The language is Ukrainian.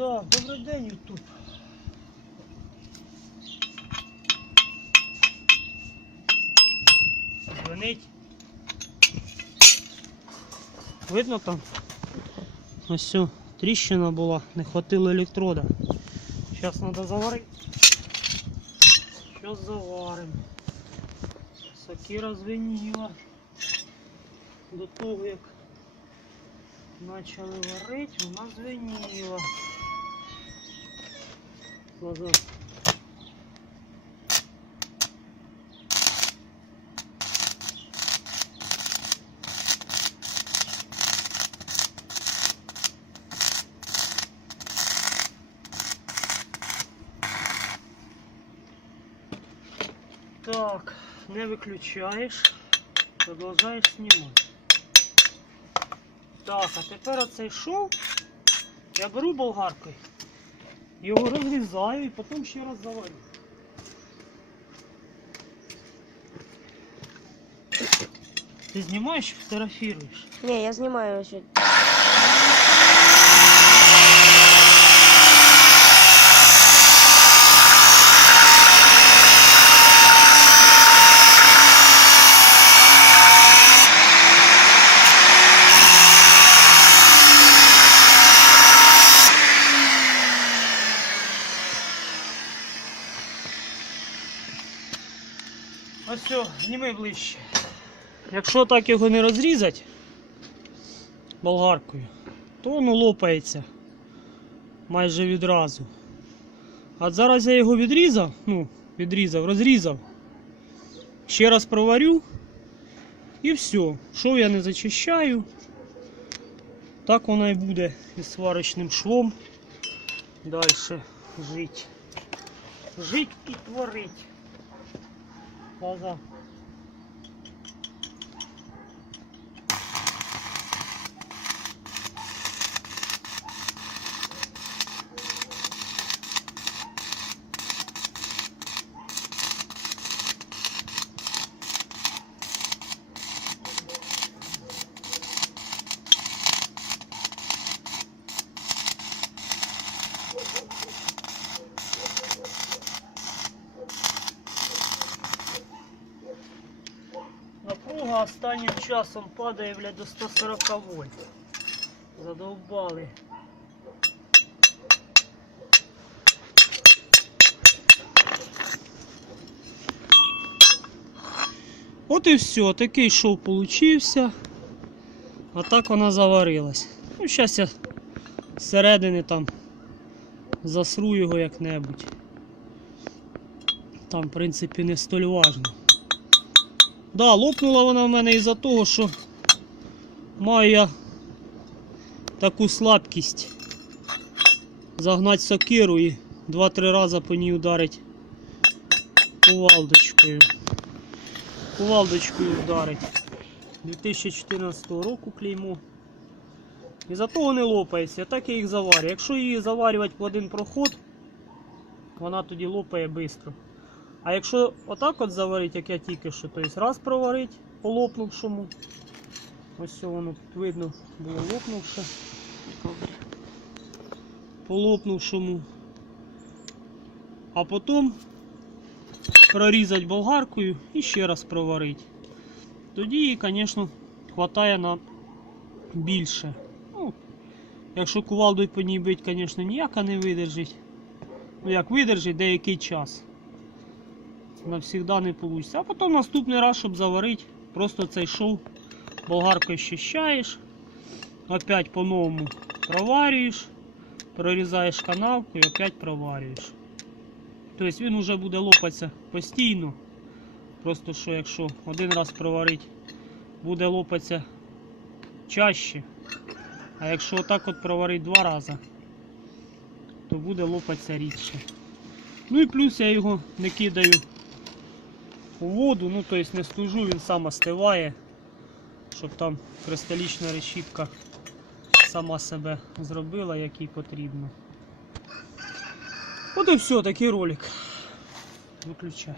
YouTube. Дзвонить. Видно там? Ось все, тріщина була, не хватило електрода. Зараз треба заварити. Зараз заваримо. Сокира звеніла. До того як почали варити, вона звеніла. Глаза. Так, не виключаєш, продовжаєш знімати. Так, а тепер оцей шов я беру болгаркою, його розрізаю і потім ще раз заварю. Ти знімаєш, фотографіруєш? Не, я знімаю ось. Ось все, зніми ближче. Якщо так його не розрізати болгаркою, то воно лопається майже відразу. А зараз я його відрізав, ну, відрізав, розрізав. Ще раз проварю і все. Шов я не зачищаю. Так воно і буде із сварочним швом. Далі жить. Жить і творить. 包上。Напруга останнім часом падає блядь, до 140 вольт. Задовбали. От і все, такий шов получився. А так вона заварилась. Ну, зараз я зсередини там засру його як-небудь. Там, в принципі, не столь важно. Да, лопнула вона в мене із-за того, що маю таку слабкість загнати сокиру і 2-3 рази по ній ударить кувалдочкою. Кувалдочкою вдарить. 2014 року клеймо. І за того не лопається, так я їх заварю. Якщо її заварювати в один проход, вона тоді лопає швидко. А якщо отак от заварити, як я тільки що, то есть раз проварить по лопнувшому. Ось воно тут видно було лопнувше. По лопнувшому. А потім прорізати болгаркою і ще раз проварити. Тоді її, звісно, вистачає на більше. Ну, якщо кувалдою по ній бить, звісно, ніяка не видержить. Ну як видержить деякий час навсегда не вийде. А потім наступний раз, щоб заварити, просто цей шов болгаркою щищаєш, опять по-новому проварюєш, прорізаєш канавку і опять проварюєш. Тобто він вже буде лопатися постійно. Просто що якщо один раз проварити, буде лопатися чаще. А якщо отак от проварити два рази, то буде лопатися рідше. Ну і плюс я його не кидаю у воду, ну то есть не стужу, він сам остиває, щоб там кристалічна решітка сама себе зробила, як їй потрібно. От і все, такий ролик. Виключай.